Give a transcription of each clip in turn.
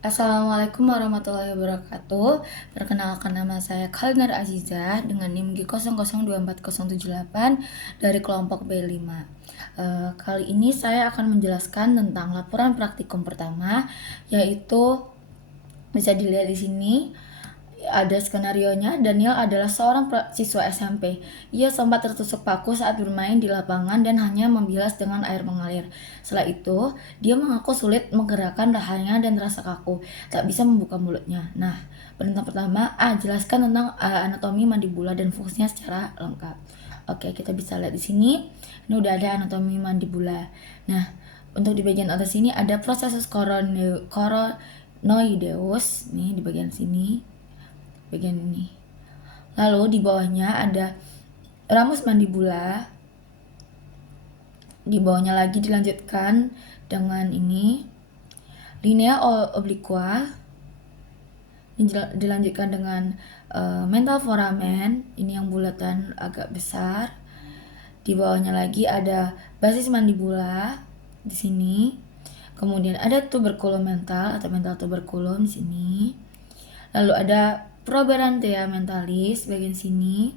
Assalamualaikum warahmatullahi wabarakatuh. Perkenalkan, nama saya Kalnar Azizah dengan NIM G002408 dari kelompok B5. Kali ini saya akan menjelaskan tentang laporan praktikum pertama, yaitu bisa dilihat di sini. Ada skenarionya. Daniel adalah seorang siswa SMP. Ia sempat tertusuk paku saat bermain di lapangan dan hanya membilas dengan air mengalir. Setelah itu, dia mengaku sulit menggerakkan rahangnya dan terasa kaku, tak bisa membuka mulutnya. Nah, perintah pertama, jelaskan tentang anatomi mandibula dan fungsinya secara lengkap. Oke, kita bisa lihat di sini. Ini udah ada anatomi mandibula. Nah, untuk di bagian atas sini ada proses coronoideus nih di bagian sini, bagian ini. Lalu di bawahnya ada ramus mandibula. Di bawahnya lagi dilanjutkan dengan ini linea obliqua. Dilanjutkan dengan mental foramen, ini yang bulatan agak besar. Di bawahnya lagi ada basis mandibula di sini. Kemudian ada tuberculum mental atau mental tuberculum di sini. Lalu ada proberantia mentalis bagian sini.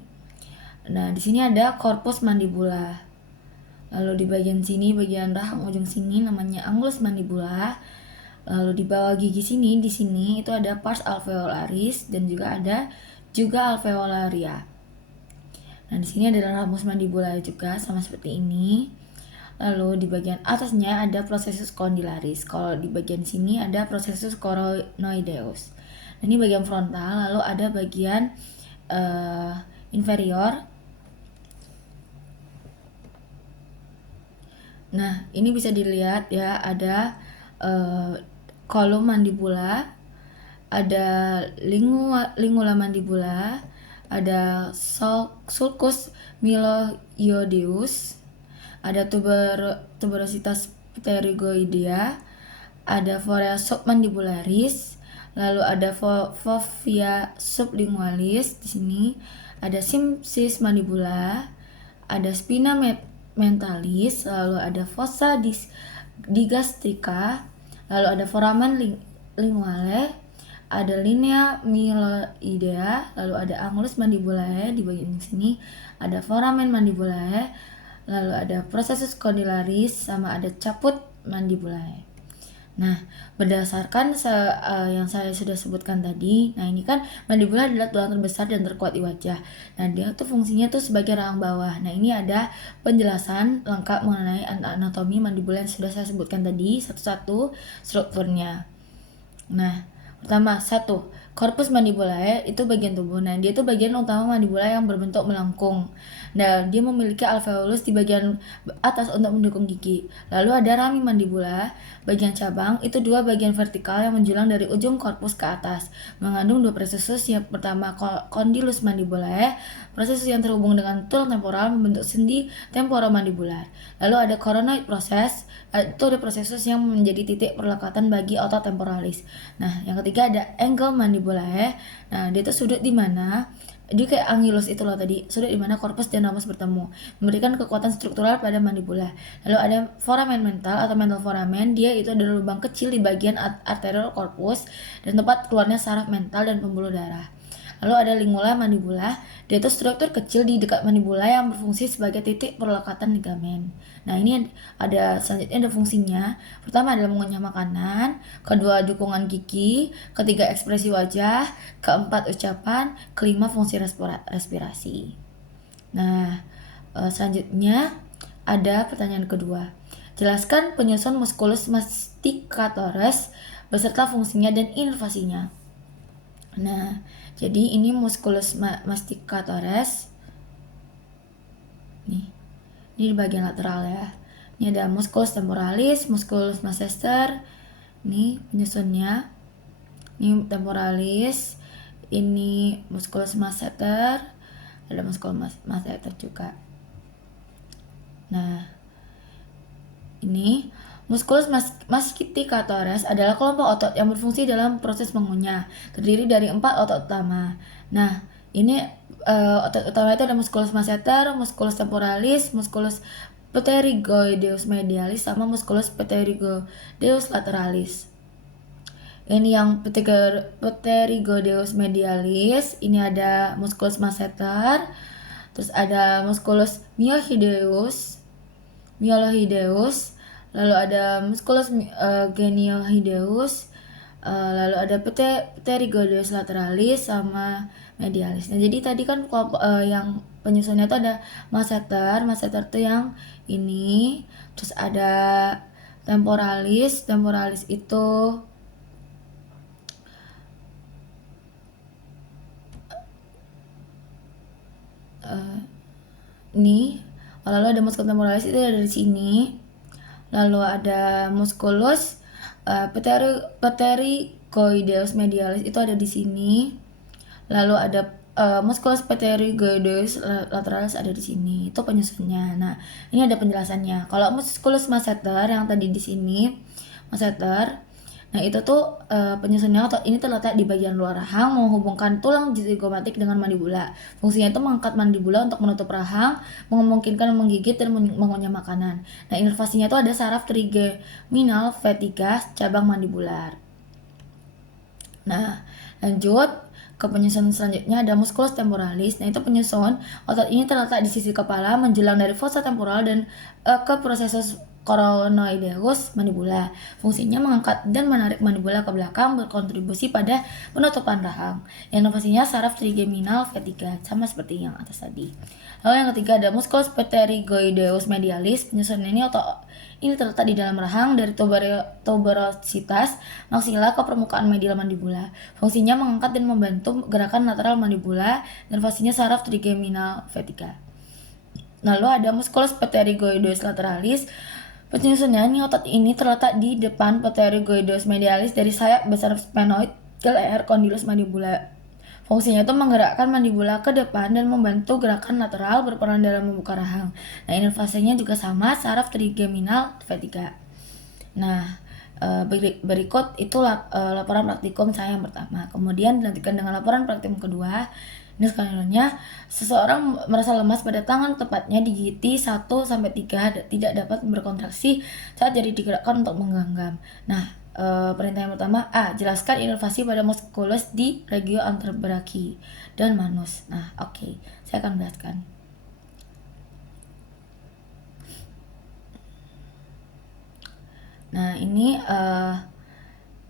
Nah, di sini ada corpus mandibula. Lalu di bagian sini, bagian rahang ujung sini namanya anglus mandibula. Lalu di bawah gigi sini, di sini itu ada pars alveolaris dan juga ada alveolaria. Nah, di sini ada ramus mandibula juga sama seperti ini. Lalu di bagian atasnya ada processus condylaris. Kalau di bagian sini ada processus coronoideus. Ini bagian frontal, lalu ada bagian inferior. Nah, ini bisa dilihat ya, ada kolom mandibula, ada lingula mandibula, ada sulcus myloiodeus, ada tuberositas pterygoidea, ada forea submandibularis, lalu ada fovea sublingualis di sini, ada simpsis mandibula, ada spina mentalis, lalu ada fossa digastrica, lalu ada foramen linguale, ada linea myloidea, lalu ada anglus mandibulae di bagian sini, ada foramen mandibulae, lalu ada processus condylaris, sama ada caput mandibulae. Nah, berdasarkan yang saya sudah sebutkan tadi, nah ini kan mandibula adalah tulang terbesar dan terkuat di wajah. Nah, dia tuh fungsinya tuh sebagai rahang bawah. Nah, ini ada penjelasan lengkap mengenai anatomi mandibula yang sudah saya sebutkan tadi, satu-satu strukturnya. Nah, pertama, corpus mandibulae itu bagian tubuh. Nah, dia itu bagian utama mandibula yang berbentuk melengkung. Nah, dia memiliki alveolus di bagian atas untuk mendukung gigi. Lalu ada rami mandibula, bagian cabang, itu dua bagian vertikal yang menjulang dari ujung korpus ke atas, mengandung dua processus. Yang pertama condylus mandibulae, proses yang terhubung dengan tulang temporal membentuk sendi temporomandibular. Lalu ada coronoid process, itu ada prosesus yang menjadi titik perlekatan bagi otot temporalis. Nah, yang ketiga ada angle mandibulae. Nah, dia itu sudut di mana dia kayak angulus itu loh tadi, sudut di mana korpus dan ramus bertemu, memberikan kekuatan struktural pada mandibula. Lalu ada foramen mental atau mental foramen, dia itu adalah lubang kecil di bagian arterial corpus dan tempat keluarnya saraf mental dan pembuluh darah. Lalu ada lingula mandibula, dia itu struktur kecil di dekat mandibula yang berfungsi sebagai titik perlekatan ligamen. Nah, ini ada selanjutnya ada fungsinya. Pertama adalah mengunyah makanan, kedua dukungan gigi, ketiga ekspresi wajah, keempat ucapan, kelima fungsi respirasi. Nah, selanjutnya ada pertanyaan kedua. Jelaskan penyusun musculus masticatoris beserta fungsinya dan inovasinya. Nah, jadi ini musculus masticatoris. Nih, ini di bagian lateral ya. Ini ada musculus temporalis, musculus masseter. Nih penyusunnya. Ini temporalis. Ini musculus masseter. Ada musculus masseter juga. Nah, ini musculus masticatoris adalah kelompok otot yang berfungsi dalam proses mengunyah, terdiri dari 4 otot utama. Nah, ini otot utama itu ada musculus masseter, musculus temporalis, musculus pterygoideus medialis, sama musculus pterygoideus lateralis. Ini yang pterygoideus medialis, ini ada musculus masseter, terus ada musculus mylohidieus, lalu ada musculus geniohidieus, lalu ada pterygoideus lateralis sama medialis. Nah, jadi tadi kan yang penyusunnya itu ada masseter tuh yang ini, terus ada temporalis itu ini, lalu ada musculus temporalis itu ada di sini, lalu ada musculus pterygoideus medialis itu ada di sini, lalu ada musculus pterygoideus lateralis ada di sini. Itu penyusunnya. Nah, ini ada penjelasannya. Kalau musculus masseter yang tadi di sini, masseter, nah itu tuh penyusunnya otot ini terletak di bagian luar rahang menghubungkan tulang zigomatik dengan mandibula. Fungsinya itu mengangkat mandibula untuk menutup rahang, memungkinkan menggigit dan mengunyah makanan. Nah, inervasinya itu ada saraf trigeminal V3 cabang mandibular. Nah, lanjut ke penyusun selanjutnya ada musculus temporalis. Nah, itu penyusun otot ini terletak di sisi kepala menjelang dari fossa temporal dan ke processus coronoideus mandibula. Fungsinya mengangkat dan menarik mandibula ke belakang, berkontribusi pada penutupan rahang. Inovasinya saraf trigeminal V3 sama seperti yang atas tadi. Lalu yang ketiga ada musculus pterygoideus medialis. Penyusun ini otot ini terletak di dalam rahang dari tuberositas maksila ke permukaan medial mandibula. Fungsinya mengangkat dan membantu gerakan lateral mandibula dan fungsinya saraf trigeminal V3. Lalu ada musculus pterygoideus lateralis. Penyusunnya ini otot ini terletak di depan pterygoideus medialis dari sayap besar sphenoid ke leher condylus mandibula. Fungsinya itu menggerakkan mandibula ke depan dan membantu gerakan lateral, berperan dalam membuka rahang. Nah, inervasinya juga sama, saraf trigeminal V3. Nah, berikut itu laporan praktikum saya yang pertama. Kemudian dilanjutkan dengan laporan praktikum kedua. Ini selanjutnya, seseorang merasa lemas pada tangan, tepatnya di gigi 1-3, tidak dapat berkontraksi saat jari digerakkan untuk menggenggam. Nah, perintah yang pertama, A. Jelaskan inervasi pada musculus di regio anterbrachii dan manus. Nah, oke. Saya akan jelaskan. Nah, ini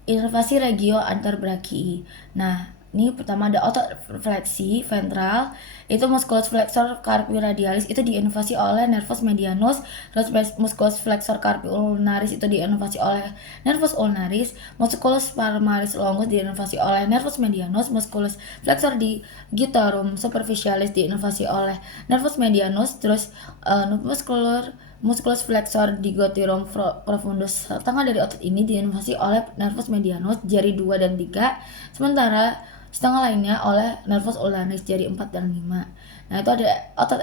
inervasi regio anterbrachii. Nah, ini pertama ada otot fleksi ventral, itu musculus flexor carpi radialis itu diinervasi oleh nervus medianus, terus musculus flexor carpi ulnaris itu diinervasi oleh nervus ulnaris, musculus palmaris longus diinervasi oleh nervus medianus, musculus flexor digitorum superficialis diinervasi oleh nervus medianus, terus musculus flexor digitorum profundus setengah dari otot ini diinervasi oleh nervus medianus jari 2 dan 3, sementara setengah lainnya oleh nervus ulnaris jari 4 dan 5. Nah, itu ada otot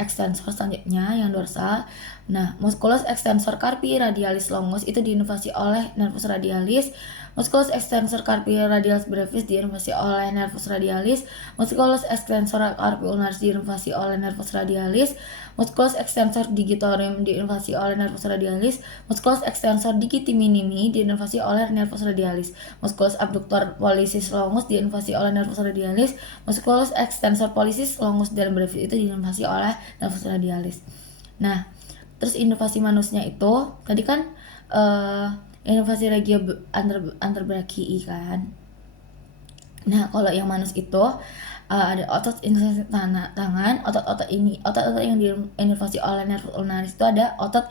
extensor selanjutnya yang dorsal. Nah, musculus extensor carpi radialis longus itu diinervasi oleh nervus radialis, musculus extensor carpi radialis brevis diinervasi oleh nervus radialis, musculus extensor carpi ulnaris diinervasi oleh nervus radialis, musculus extensor digitorum diinervasi oleh nervus radialis, musculus extensor digiti minimi diinervasi oleh nervus radialis, musculus abductor pollicis longus diinervasi oleh nervus radialis, musculus extensor pollicis longus dan brevis itu diinervasi oleh nervus radialis. Nah, terus inervasi manusnya itu tadi kan inervasi regio anterbrachii kan. Nah, kalau yang manus itu ada otot inervasi tangan, otot-otot yang diinervasi oleh nervus ulnaris itu ada otot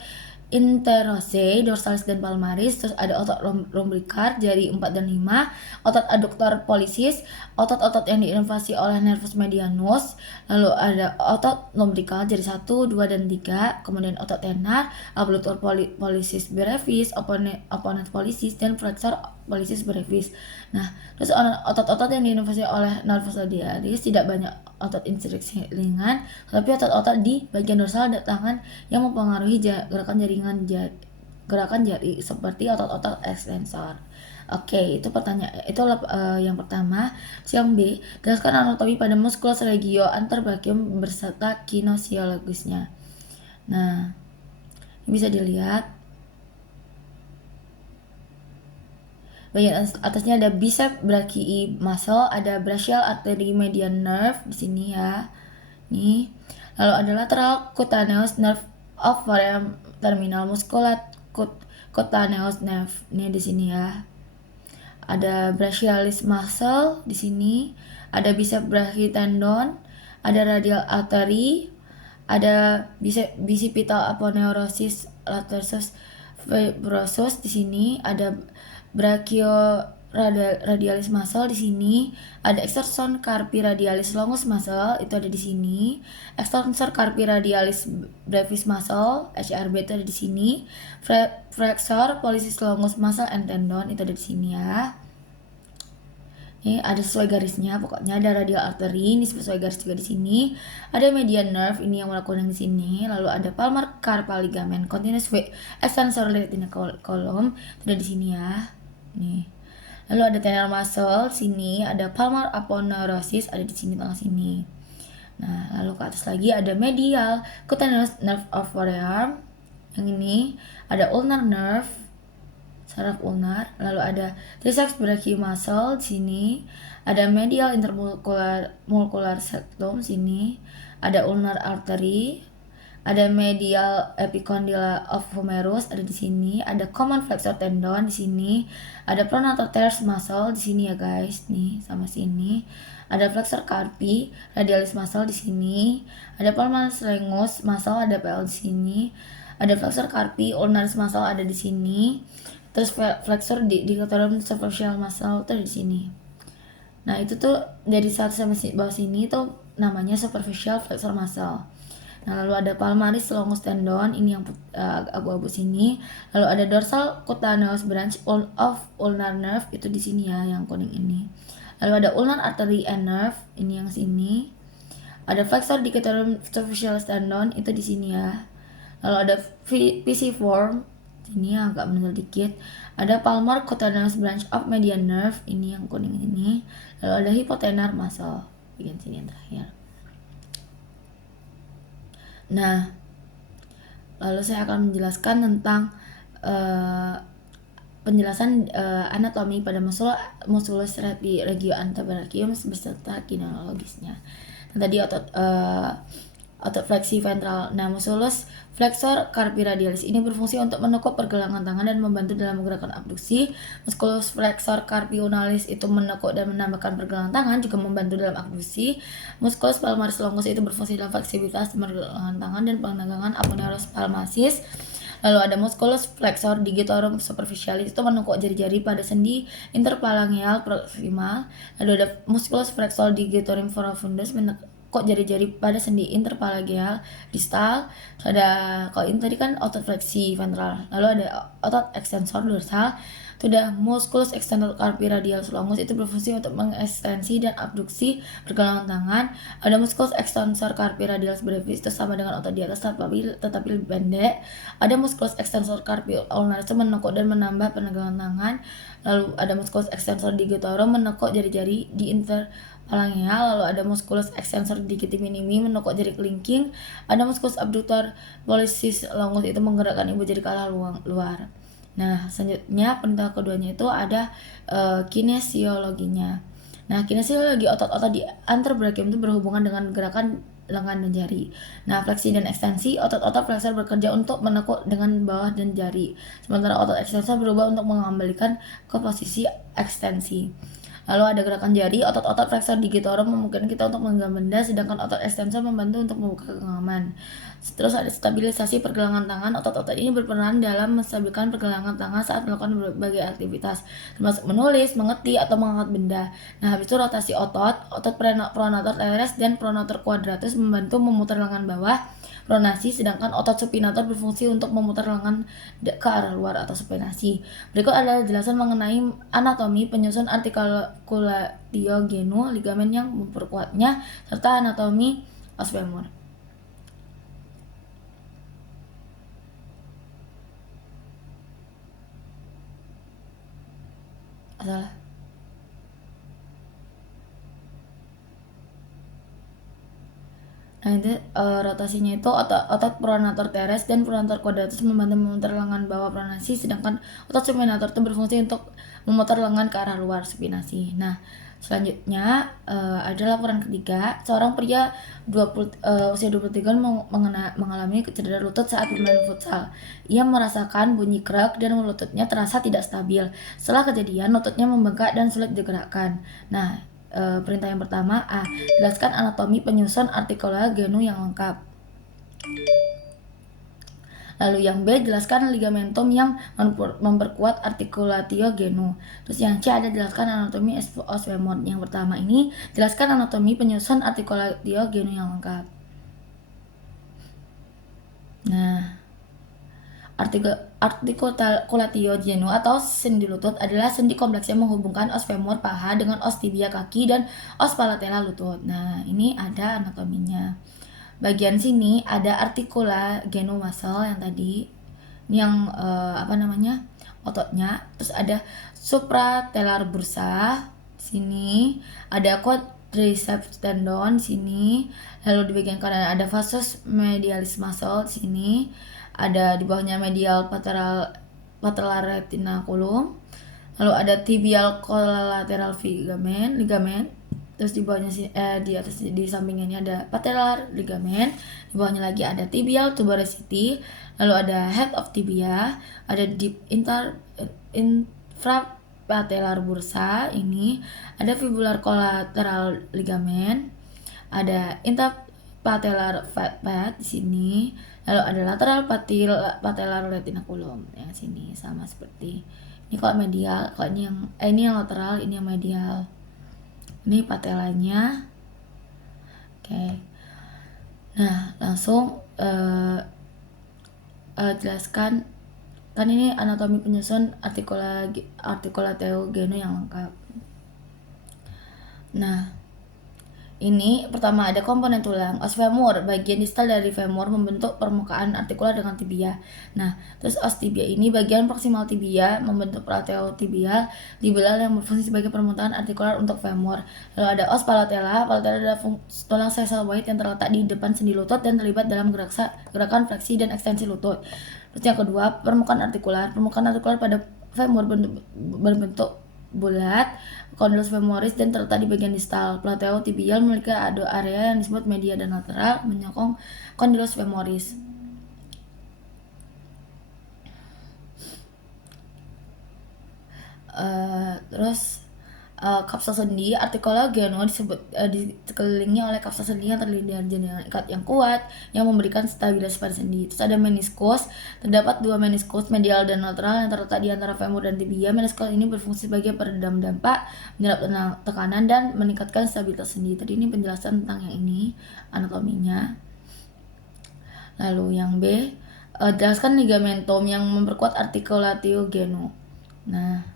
interosei, dorsalis dan palmaris, terus ada otot lombricar, jari 4 dan 5, otot adductor pollicis, otot-otot yang diinervasi oleh nervus medianus, lalu ada otot lombrical, jari 1, 2 dan 3, kemudian otot tenar, abductor pollicis brevis, opponent pollicis, dan flexor pollicis brevis. Nah, terus otot-otot yang diinervasi oleh nervus radialis tidak banyak otot instruksi ringan, tapi otot-otot di bagian dorsal tangan yang mempengaruhi gerakan jari seperti otot-otot extensor. Oke, itu yang pertama. Yang B, jelaskan anatomi pada musculus regio anterbrachium berserta kinesiologisnya. Nah, bisa dilihat. bagian atasnya ada bicep brachii muscle, ada brachial artery median nerve di sini ya. Nih. Lalu ada lateral cutaneous nerve of foramen terminal cutaneous nerve. Ini di sini ya. Ada brachialis muscle di sini, ada bicep brachii tendon, ada radial artery, ada bicipital aponeurosis laterus fibrosus di sini, ada brachio radialis muscle di sini, ada extensor carpi radialis longus muscle itu ada di sini, extensor carpi radialis brevis muscle HRB itu ada di sini, flexor pollicis longus muscle and tendon itu ada di sini ya. Ini ada sesuai garisnya, pokoknya ada radial artery, ini sesuai garis juga di sini. Ada median nerve, ini yang warna kuning di sini. Lalu ada palmar carpal ligament, continuous extensor retina column, itu ada di sini ya. Nih. Lalu ada tendon muscle, sini ada palmar aponeurosis, ada di sini tengah sini. Nah, lalu ke atas lagi ada medial cutaneous nerve of forearm. Yang ini ada ulnar nerve, saraf ulnar, lalu ada triceps brachii muscle di sini, ada medial intermuscular septum sini, ada ulnar artery, ada medial epicondyle of humerus ada di sini, ada common flexor tendon di sini, ada pronator teres muscle di sini ya guys, nih sama sini. Ada flexor carpi radialis muscle di sini, ada palmaris longus muscle, ada PL di sini, ada flexor carpi ulnaris muscle ada di sini. Terus flexor digitorum superficial muscle tuh di sini. Nah, itu tuh dari satu sampai bawah sini tuh namanya superficial flexor muscle. Nah, lalu ada palmaris longus tendon, ini yang abu-abu sini. Lalu ada dorsal cutaneous branch of ulnar nerve, itu di sini ya, yang kuning ini. Lalu ada ulnar artery and nerve, ini yang sini. Ada flexor digitorum superficial tendon, itu di sini ya. Lalu ada pisiform, ini agak menonjol dikit. Ada palmar cutaneous branch of median nerve, ini yang kuning ini. Lalu ada hypotenar muscle, bagian sini yang terakhir. Nah, lalu saya akan menjelaskan tentang penjelasan anatomi pada musculus regio antebrachium beserta kineologisnya. Dan tadi otot fleksi ventral. Nah, musculus flexor carpi radialis ini berfungsi untuk menekuk pergelangan tangan dan membantu dalam menggerakkan abduksi. Musculus flexor carpi ulnaris itu menekuk dan menambahkan pergelangan tangan, juga membantu dalam abduksi. Musculus palmaris longus itu berfungsi dalam fleksibilitas pergelangan tangan dan penegangan aponeurosis palmaris. Lalu ada musculus flexor digitorum superficialis itu menekuk jari-jari pada sendi interphalangeal proximal. Lalu ada musculus flexor digitorum profundus menekuk jari-jari pada sendi interphalangeal distal. Ada, kalau ini tadi kan otot fleksi ventral. Lalu ada otot extensor dorsal. Itu udah musculus extensor carpi radialis longus itu berfungsi untuk mengekstensi dan abduksi pergelangan tangan. Ada musculus extensor carpi radialis brevis itu sama dengan otot di atas tetapi lebih pendek. Ada musculus extensor carpi ulnaris itu menekuk dan menambah penegangan tangan. Lalu ada musculus extensor digitorum menekuk jari-jari di interphalangeal. Lalu ada musculus extensor digiti minimi menekuk jari kelingking. Ada musculus abductor pollicis longus itu menggerakkan ibu jari ke arah luar. Nah, selanjutnya pendapat keduanya itu ada kinesiologinya. Nah, kinesiologi otot-otot di antebrachium itu berhubungan dengan gerakan lengan dan jari. Nah, fleksi dan ekstensi, otot-otot flexor bekerja untuk menekuk dengan bawah dan jari. Sementara otot ekstensor berubah untuk mengembalikan ke posisi ekstensi. Lalu ada gerakan jari, otot-otot flexor digitorum memungkinkan kita untuk menggenggam benda, sedangkan otot ekstensor membantu untuk membuka genggaman. Terus ada stabilisasi pergelangan tangan, otot-otot ini berperan dalam menstabilkan pergelangan tangan saat melakukan berbagai aktivitas, termasuk menulis, mengetik, atau mengangkat benda. Nah, habis itu rotasi otot pronator teres dan pronator quadratus membantu memutar lengan bawah, pronasi, sedangkan otot supinator berfungsi untuk memutar lengan ke arah luar atau supinasi. Berikut adalah jelasan mengenai anatomi penyusun articulatio genu, ligamen yang memperkuatnya, serta anatomi os femur. Salah. Nah, itu rotasinya itu otot pronator teres dan pronator quadratus membantu memutar lengan bawah pronasi, sedangkan otot supinator itu berfungsi untuk memutar lengan ke arah luar supinasi. Nah, selanjutnya ada laporan ketiga, seorang pria usia 23 tahun mengalami cedera lutut saat bermain futsal. Ia merasakan bunyi krek dan lututnya terasa tidak stabil. Setelah kejadian, lututnya membengkak dan sulit digerakkan. Nah, perintah yang pertama, A. Jelaskan anatomi penyusun artikula genu yang lengkap. Lalu yang B, jelaskan ligamentum yang memperkuat articulatio genu. Terus yang C, ada jelaskan anatomi os femur. Yang pertama ini, jelaskan anatomi penyusun articulatio genu yang lengkap. Nah, articulatio genu atau sendi lutut adalah sendi kompleks yang menghubungkan os femur paha dengan os tibia kaki dan os palatella lutut. Nah, ini ada anatominya. Bagian sini ada articula genu muscle yang tadi, yang ototnya. Terus ada supratellar bursa sini, ada quadriceps tendon sini. Lalu di bagian kanan ada vastus medialis muscle sini, ada di bawahnya medial patellar retinaculum. Lalu ada tibial collateral ligamen. Terus di bawahnya di atas, di sampingnya ini ada patellar ligamen. Di bawahnya lagi ada tibial tuberosity. Lalu ada head of tibia, ada deep infrapatellar bursa ini, ada fibular collateral ligamen, ada interpatellar pad di sini. Lalu ada lateral patellar retinaculum yang sini, sama seperti ini. Kalau medial, kalau ini yang lateral, ini yang medial. Ini patelanya. Oke. Nah, langsung jelaskan, kan ini anatomi penyusun articulatio genu yang lengkap. Nah, ini pertama ada komponen tulang, os femur, bagian distal dari femur membentuk permukaan artikula dengan tibia. Nah, terus os tibia ini bagian proksimal tibia membentuk palateo tibial dibelah yang berfungsi sebagai permukaan artikular untuk femur. Lalu ada os palatella. Palatella adalah tulang sesamoid yang terletak di depan sendi lutut dan terlibat dalam gerakan fleksi dan ekstensi lutut. Terus yang kedua, permukaan artikular. Permukaan artikular pada femur berbentuk bulat, condylus femoris, dan terletak di bagian distal. Palateo tibial memiliki area yang disebut media dan lateral menyokong condylus femoris. Terus kapsul sendi, artikula genu dikelilingi oleh kapsul sendi yang terdiri dari jaringan ikat yang kuat yang memberikan stabilitas pada sendi. Terus ada meniskus, terdapat dua meniskus medial dan lateral yang terletak di antara femur dan tibia. Meniskus ini berfungsi sebagai peredam dampak, menyerap tekanan, dan meningkatkan stabilitas sendi. Tadi ini penjelasan tentang yang ini, anatominya. Lalu yang B, jelaskan ligamentum yang memperkuat articulatio genu. Nah,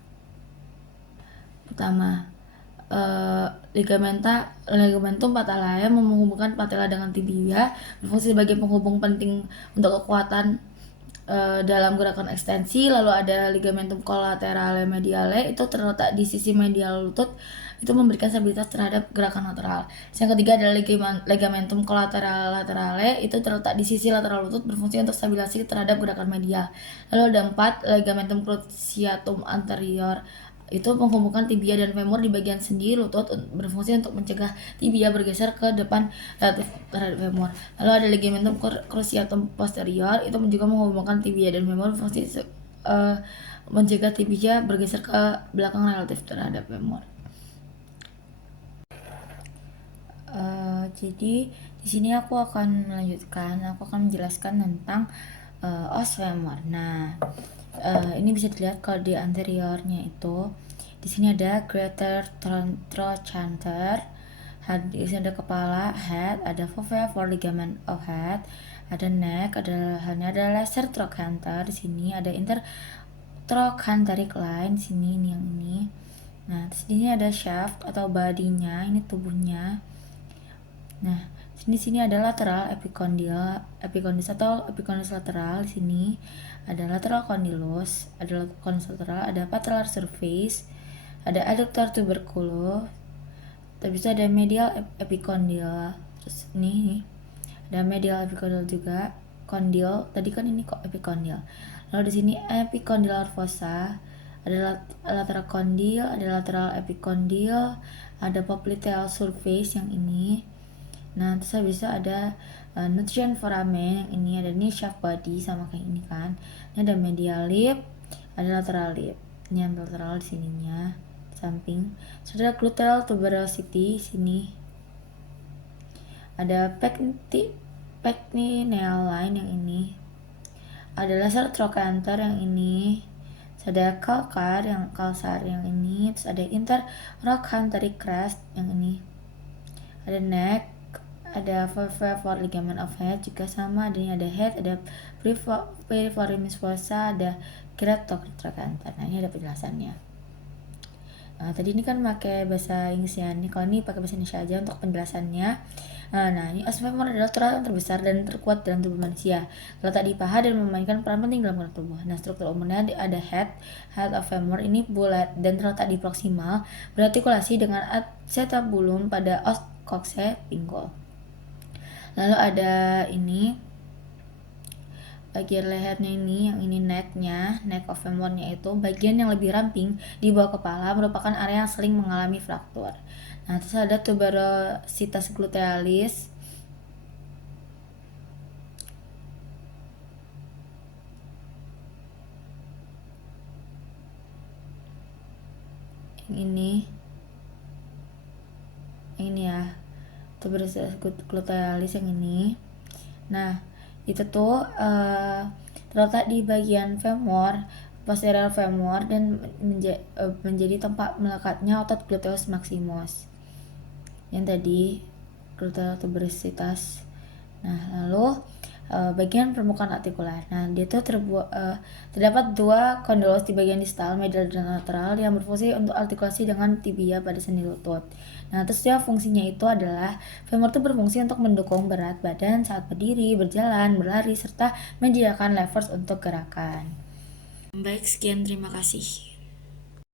pertama, ligamentum patellae menghubungkan patella dengan tibia, berfungsi sebagai penghubung penting untuk kekuatan dalam gerakan ekstensi. Lalu ada ligamentum collaterale mediale, itu terletak di sisi medial lutut, itu memberikan stabilitas terhadap gerakan lateral. Yang ketiga adalah ligamentum laterale, itu terletak di sisi lateral lutut, berfungsi untuk stabilisasi terhadap gerakan medial. Lalu ada 4, ligamentum cruciatum anterior, itu menghubungkan tibia dan femur di bagian sendi lutut, berfungsi untuk mencegah tibia bergeser ke depan relatif terhadap femur. Lalu ada ligamentum cruciatum posterior, itu juga menghubungkan tibia dan femur, berfungsi mencegah tibia bergeser ke belakang relatif terhadap femur. Jadi di sini aku akan menjelaskan tentang os femur. Nah, ini bisa dilihat kalau di anteriornya itu, di sini ada greater trochanter, di sini ada kepala, head, ada fovea for ligament of head, ada neck, ada lesser trochanter, di sini ada intertrochanteric line, sini ini yang ini. Nah, di sini ada shaft atau bodinya, ini tubuhnya. Nah, di sini ada lateral epicondylus atau epicondylus lateral. Di sini ada lateral condylus, ada condylus lateral, ada patellar surface, ada adductor tuberculum, tapi itu ada medial epicondyle. Terus ini ada medial epicondyle juga, condyle. Tadi kan ini kok epicondyle. Lalu di sini epicondylar fossa, ada lateral condyle, ada lateral epicondyle, ada popliteal surface yang ini. Nah, terus habis itu ada nutrient foramen yang ini, ada knee shaft body sama kayak ini kan. Ini ada medial lip, ada lateral lip. Ini yang lateral di sininya, samping. Terus ada gluteal tuberosity sini. Ada pectineal line yang ini. Ada laser trochanter yang ini. Terus ada calcar yang ini. Terus ada intertrochanteric crest yang ini. Ada neck, ada for ligament of head juga sama, ada head, ada piriformis fossa, ada keratotrochanter. Nah, ini ada penjelasannya. Nah, tadi ini kan pakai bahasa Inggrisnya, nih kalau ini pakai bahasa Indonesia aja untuk penjelasannya. Nah, ini os femur adalah tulang yang terbesar dan terkuat dalam tubuh manusia. Terletak di paha dan memainkan peran penting dalam gerak tubuh. Nah, struktur umumnya ada head of femur ini bulat dan terletak di proksimal, berartikulasi dengan acetabulum pada os coxae pinggul. Lalu ada ini bagian lehernya ini, yang ini neck of femurnya itu bagian yang lebih ramping di bawah kepala, merupakan area yang sering mengalami fraktur. Nah, terus ada tuberositas glutealis. Yang ini ya, tuberositas glutealis yang ini. Nah, itu tuh terletak di bagian femur, posterior femur, dan menjadi tempat melekatnya otot gluteus maximus yang tadi, gluteal tuberositas. Nah, lalu bagian permukaan artikular. Nah, dia tuh terdapat dua kondylos di bagian distal, medial dan lateral yang berfungsi untuk artikulasi dengan tibia pada sendi lutut. Nah, terus dia fungsinya itu adalah femur itu berfungsi untuk mendukung berat badan saat berdiri, berjalan, berlari, serta menyediakan levers untuk gerakan. Baik, sekian, terima kasih.